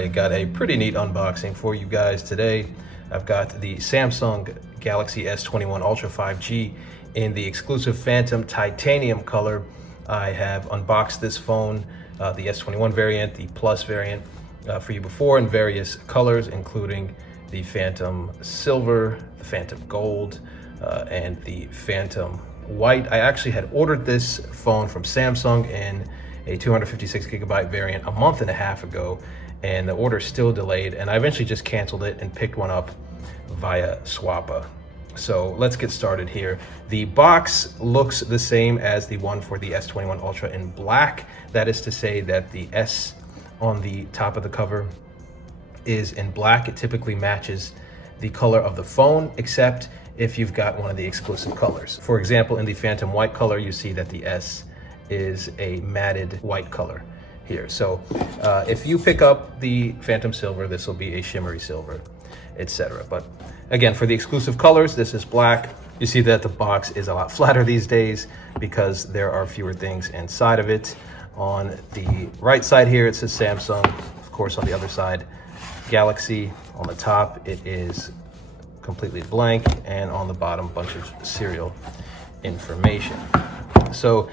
everybody, got a pretty neat unboxing for you guys today. I've got the Samsung Galaxy S21 Ultra 5G in the exclusive Phantom titanium color. I have unboxed this phone, the S21 variant, the Plus variant, for you before in various colors, including the Phantom Silver, the Phantom Gold, and the Phantom White. I actually had ordered this phone from Samsung in a 256 gigabyte variant a month and a half ago, and the order is still delayed, and I eventually just canceled it and picked one up via Swappa. So let's get started here. The box looks the same as the one for the S21 Ultra in black. That is to say that the S on the top of the cover is in black. It typically matches the color of the phone, except if you've got one of the exclusive colors. For example, in the Phantom White color, you see that the S is a matted white color here. So if you pick up the Phantom Silver, this will be a shimmery silver, etc. But again, for the exclusive colors, this is black. You see that the box is a lot flatter these days because there are fewer things inside of it. On the right side here, it says Samsung. Of course, on the other side, Galaxy. On the top, it is completely blank, and on the bottom, a bunch of serial information. So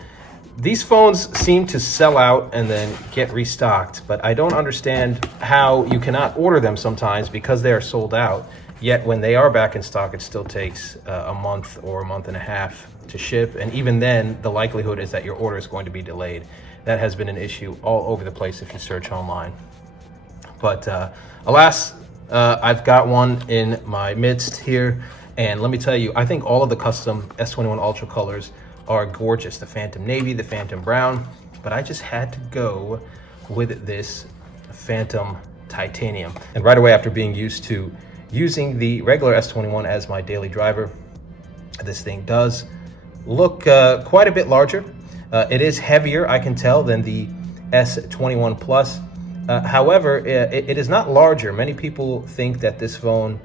these phones seem to sell out and then get restocked, but I don't understand how you cannot order them sometimes because they are sold out. Yet when they are back in stock, it still takes a month or a month and a half to ship. And even then, the likelihood is that your order is going to be delayed. That has been an issue all over the place if you search online. But alas, I've got one in my midst here. And let me tell you, I think all of the custom S21 Ultra colors are gorgeous. The Phantom Navy, the Phantom Brown, but I just had to go with this Phantom Titanium. And right away, after being used to using the regular S21 as my daily driver, this thing does look quite a bit larger. It is heavier, I can tell, than the S21 Plus. However, it is not larger. Many people think that this phone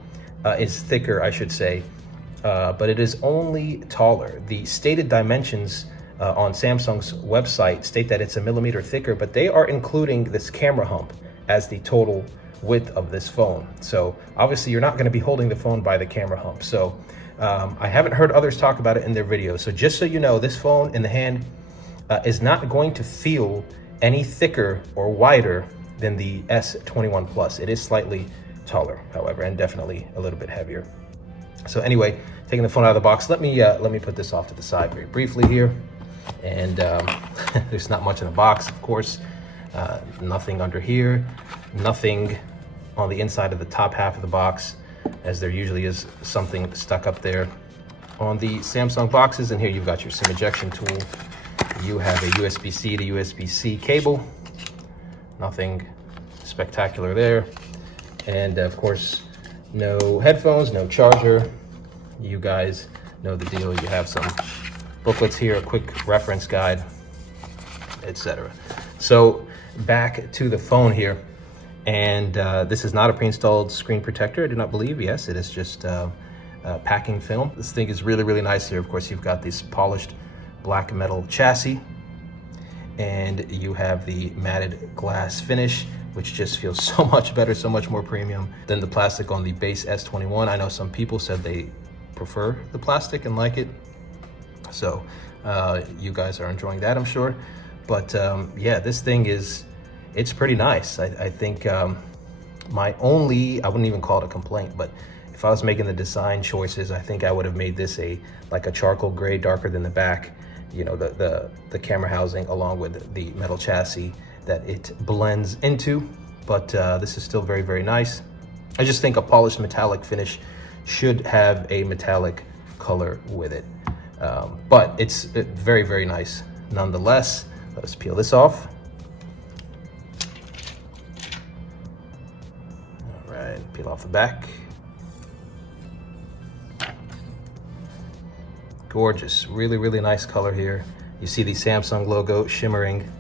is thicker, I should say, but it is only taller. The stated dimensions on Samsung's website state that it's a millimeter thicker, but they are including this camera hump as the total width of this phone. So obviously you're not going to be holding the phone by the camera hump. So I haven't heard others talk about it in their videos. So just so you know, this phone in the hand is not going to feel any thicker or wider than the S21 Plus. It is slightly taller, however, and definitely a little bit heavier. So anyway, taking the phone out of the box, let me put this off to the side very briefly here. And there's not much in the box, of course. Nothing under here, nothing on the inside of the top half of the box, as there usually is something stuck up there on the Samsung boxes. And here you've got your SIM ejection tool. You have a USB-C to USB-C cable. Nothing spectacular there. And of course, no headphones, no charger. You guys know the deal. You have some booklets here, a quick reference guide, etc. So back to the phone here. And this is not a pre-installed screen protector, I do not believe. Yes, it is just packing film. This thing is really, really nice here. Of course, you've got this polished black metal chassis, and you have the matted glass finish, which just feels so much better, so much more premium than the plastic on the base S21. I know some people said they prefer the plastic and like it. So you guys are enjoying that, I'm sure. But yeah, this thing it's pretty nice. I think my only, I wouldn't even call it a complaint, but if I was making the design choices, I think I would have made this like a charcoal gray, darker than the back, you know, the camera housing along with the metal chassis that it blends into. But this is still very, very nice. I just think a polished metallic finish should have a metallic color with it. But it's very, very nice nonetheless. Let us peel this off. All right, peel off the back. Gorgeous, really, really nice color here. You see the Samsung logo shimmering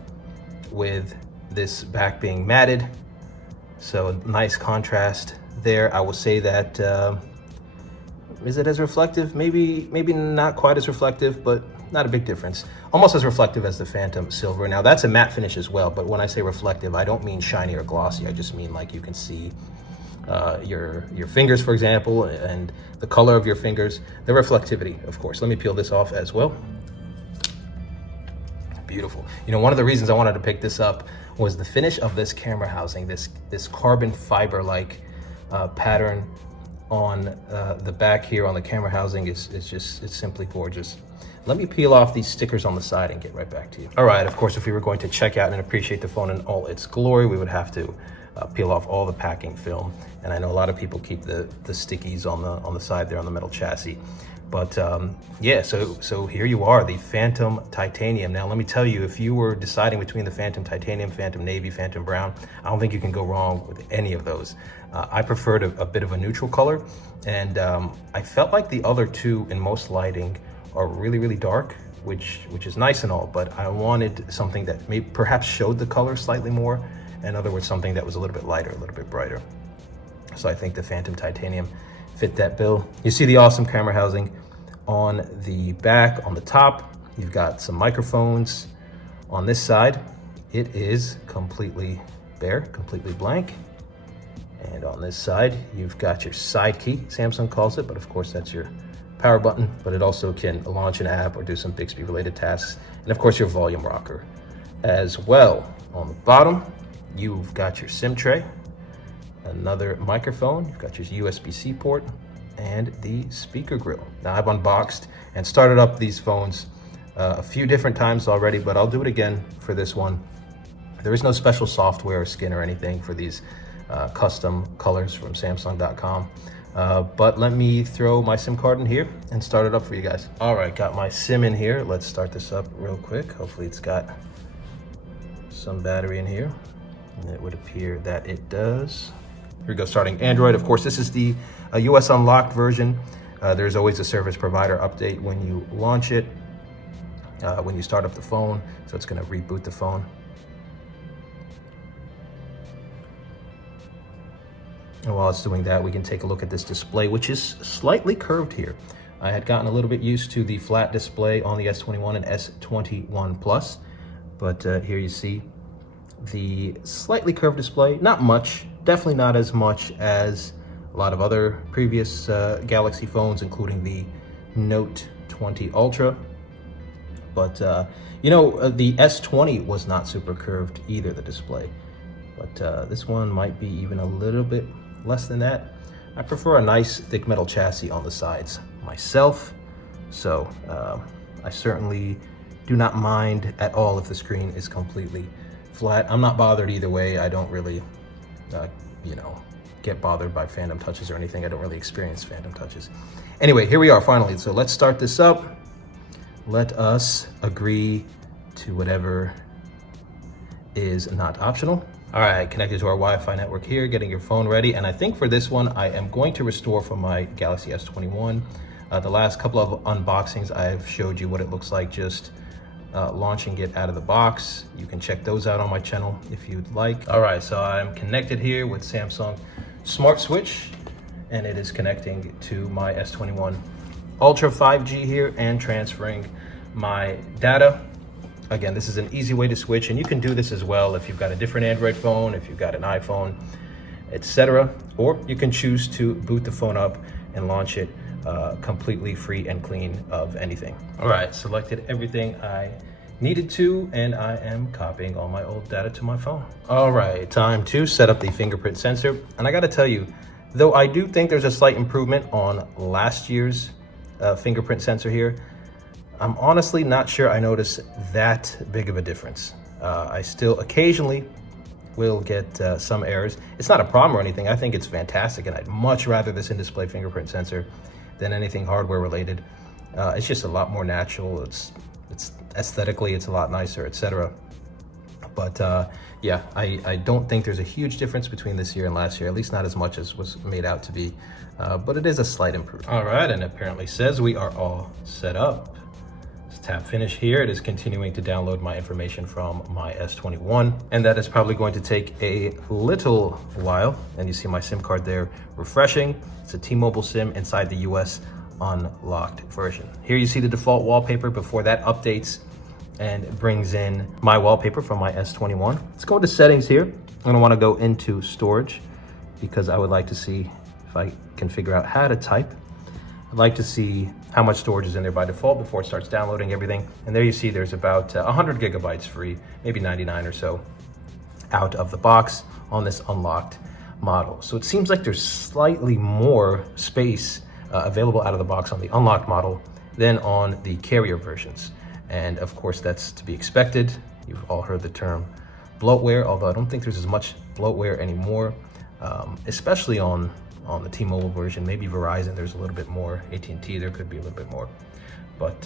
with this back being matted. So a nice contrast there. I will say that, is it as reflective? Maybe not quite as reflective, but not a big difference. Almost as reflective as the Phantom Silver. Now that's a matte finish as well, but when I say reflective, I don't mean shiny or glossy. I just mean like you can see your fingers, for example, and the color of your fingers, the reflectivity, of course. Let me peel this off as well. Beautiful. You know, one of the reasons I wanted to pick this up was the finish of this camera housing, this carbon fiber-like pattern on the back here on the camera housing is just, it's simply gorgeous. Let me peel off these stickers on the side and get right back to you. All right, of course, if we were going to check out and appreciate the phone in all its glory, we would have to peel off all the packing film. And I know a lot of people keep the stickies on the side there on the metal chassis. But yeah, so here you are, the Phantom Titanium. Now, let me tell you, if you were deciding between the Phantom Titanium, Phantom Navy, Phantom Brown, I don't think you can go wrong with any of those. I preferred a bit of a neutral color, and I felt like the other two in most lighting are really, really dark, which is nice and all, but I wanted something that maybe perhaps showed the color slightly more. In other words, something that was a little bit lighter, a little bit brighter. So I think the Phantom Titanium fit that bill. You see the awesome camera housing on the back. On the top, you've got some microphones. On this side, it is completely bare, completely blank. And on this side, you've got your side key, Samsung calls it, but of course that's your power button, but it also can launch an app or do some Bixby related tasks. And of course your volume rocker as well. On the bottom, you've got your SIM tray, another microphone, you've got your USB-C port, and the speaker grill. Now I've unboxed and started up these phones a few different times already, but I'll do it again for this one. There is no special software or skin or anything for these custom colors from Samsung.com. But let me throw my SIM card in here and start it up for you guys. All right, got my SIM in here. Let's start this up real quick. Hopefully it's got some battery in here. And it would appear that it does. Here we go, starting Android. Of course, this is the US unlocked version. There's always a service provider update when you launch it, when you start up the phone. So it's gonna reboot the phone. And while it's doing that, we can take a look at this display, which is slightly curved here. I had gotten a little bit used to the flat display on the S21 and S21 Plus, but here you see the slightly curved display. Not much, definitely not as much as a lot of other previous Galaxy phones, including the Note 20 Ultra. But you know, the S20 was not super curved either, the display. But this one might be even a little bit less than that. I prefer a nice thick metal chassis on the sides myself, so I certainly do not mind at all if the screen is completely flat. I'm not bothered either way. I don't really you know, get bothered by phantom touches or anything. I don't really experience phantom touches. Anyway, here we are finally. So let's start this up. Let us agree to whatever is not optional. All right, connected to our Wi-Fi network here, getting your phone ready. And I think for this one, I am going to restore from my Galaxy S21. The last couple of unboxings, I've showed you what it looks like just launching it out of the box. You can check those out on my channel if you'd like. All right, so I'm connected here with Samsung Smart Switch, and it is connecting to my S21 Ultra 5G here and transferring my data. Again, this is an easy way to switch, and you can do this as well if you've got a different Android phone, if you've got an iPhone, etc. Or you can choose to boot the phone up and launch it completely free and clean of anything. All right, selected everything I needed to, and I am copying all my old data to my phone. All right, time to set up the fingerprint sensor. And I gotta tell you, though I do think there's a slight improvement on last year's fingerprint sensor here, I'm honestly not sure I notice that big of a difference. I still occasionally will get some errors. It's not a problem or anything. I think it's fantastic, and I'd much rather this in-display fingerprint sensor than anything hardware related. It's just a lot more natural. It's aesthetically, it's a lot nicer, etc. But yeah, I don't think there's a huge difference between this year and last year, at least not as much as was made out to be. But it is a slight improvement. All right, and it apparently says we are all set up. Tap finish here. It is continuing to download my information from my S21, and that is probably going to take a little while. And you see my SIM card there refreshing. It's a T-Mobile SIM inside the US unlocked version. Here you see the default wallpaper before that updates and brings in my wallpaper from my S21. Let's go into settings here. I'm gonna wanna go into storage because I would like to see if I can figure out how to type. I'd like to see how much storage is in there by default before it starts downloading everything. And there you see there's about 100 gigabytes free, maybe 99 or so out of the box on this unlocked model. So it seems like there's slightly more space available out of the box on the unlocked model than on the carrier versions. And of course that's to be expected. You've all heard the term bloatware, although I don't think there's as much bloatware anymore, especially on the T-Mobile version. Maybe Verizon, there's a little bit more. AT&T, there could be a little bit more. But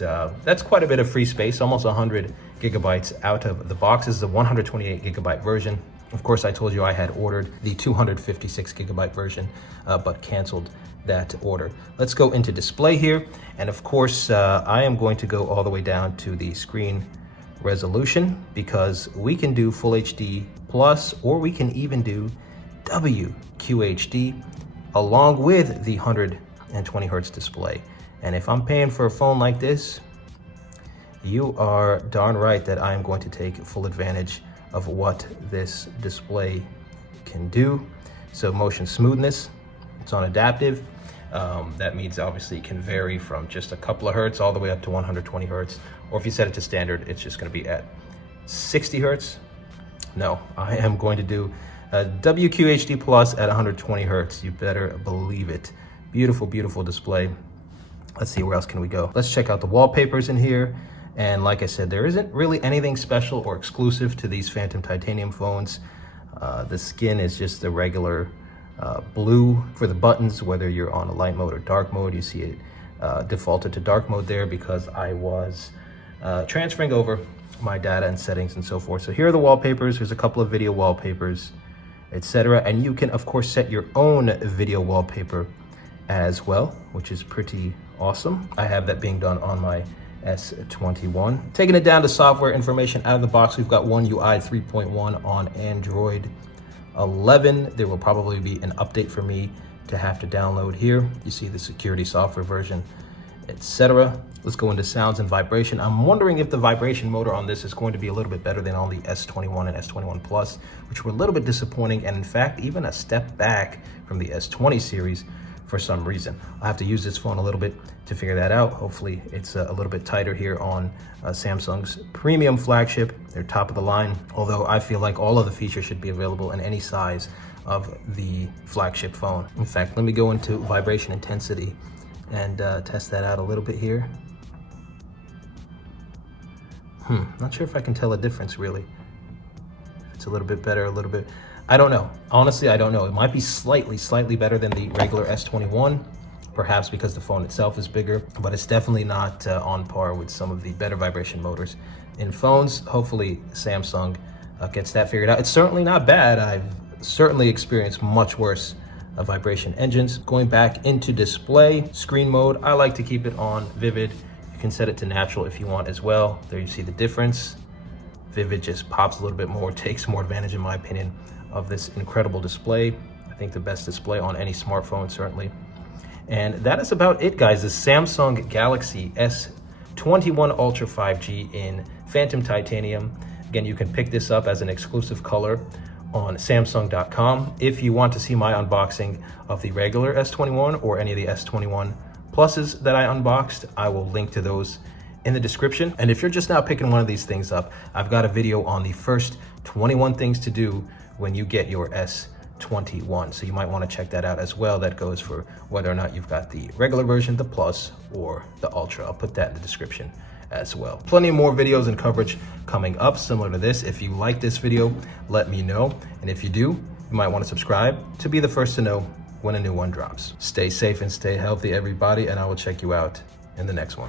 that's quite a bit of free space, almost 100 gigabytes out of the box. This is a 128 gigabyte version. Of course, I told you I had ordered the 256 gigabyte version, but canceled that order. Let's go into display here. And of course, I am going to go all the way down to the screen resolution because we can do Full HD plus, or we can even do WQHD along with the 120 hertz display. And if I'm paying for a phone like this, you are darn right that I am going to take full advantage of what this display can do. So motion smoothness, it's on adaptive. That means obviously it can vary from just a couple of hertz all the way up to 120 hertz. Or if you set it to standard, it's just gonna be at 60 hertz. No, I am going to do a WQHD plus at 120 hertz. You better believe it. Beautiful, beautiful display. Let's see, where else can we go? Let's check out the wallpapers in here. And like I said, there isn't really anything special or exclusive to these Phantom Titanium phones. The skin is just the regular blue for the buttons, whether you're on a light mode or dark mode. You see it defaulted to dark mode there because I was transferring over my data and settings and so forth. So here are the wallpapers. There's a couple of video wallpapers, etc. And you can, of course, set your own video wallpaper as well, which is pretty awesome. I have that being done on my S21. Taking it down to software information out of the box, we've got One UI 3.1 on Android 11. There will probably be an update for me to have to download here. You see the security software version, etc. Let's go into sounds and vibration. I'm wondering if the vibration motor on this is going to be a little bit better than on the S21 and S21 Plus, which were a little bit disappointing, and in fact, even a step back from the S20 series for some reason. I'll have to use this phone a little bit to figure that out. Hopefully it's a little bit tighter here on Samsung's premium flagship. They're top of the line, although I feel like all of the features should be available in any size of the flagship phone. In fact, let me go into vibration intensity and test that out a little bit here. Not sure if I can tell a difference really. It's a little bit better, a little bit, I don't know. Honestly, I don't know. It might be slightly better than the regular S21, perhaps because the phone itself is bigger, but it's definitely not on par with some of the better vibration motors in phones. Hopefully Samsung gets that figured out. It's certainly not bad. I've certainly experienced much worse vibration engines. Going back into display, screen mode, I like to keep it on vivid. You can set it to natural if you want as well. There you see the difference. Vivid just pops a little bit more, takes more advantage, in my opinion, of this incredible display. I think the best display on any smartphone, certainly. And that is about it, guys. The Samsung Galaxy S21 Ultra 5G in Phantom Titanium. Again, you can pick this up as an exclusive color on Samsung.com. If you want to see my unboxing of the regular S21 or any of the S21 Pluses that I unboxed, I will link to those in the description. And if you're just now picking one of these things up, I've got a video on the first 21 things to do when you get your S21. So you might want to check that out as well. That goes for whether or not you've got the regular version, the Plus, or the Ultra. I'll put that in the description as well. Plenty more videos and coverage coming up similar to this. If you like this video, let me know. And if you do, you might want to subscribe to be the first to know when a new one drops. Stay safe and stay healthy, everybody, and I will check you out in the next one.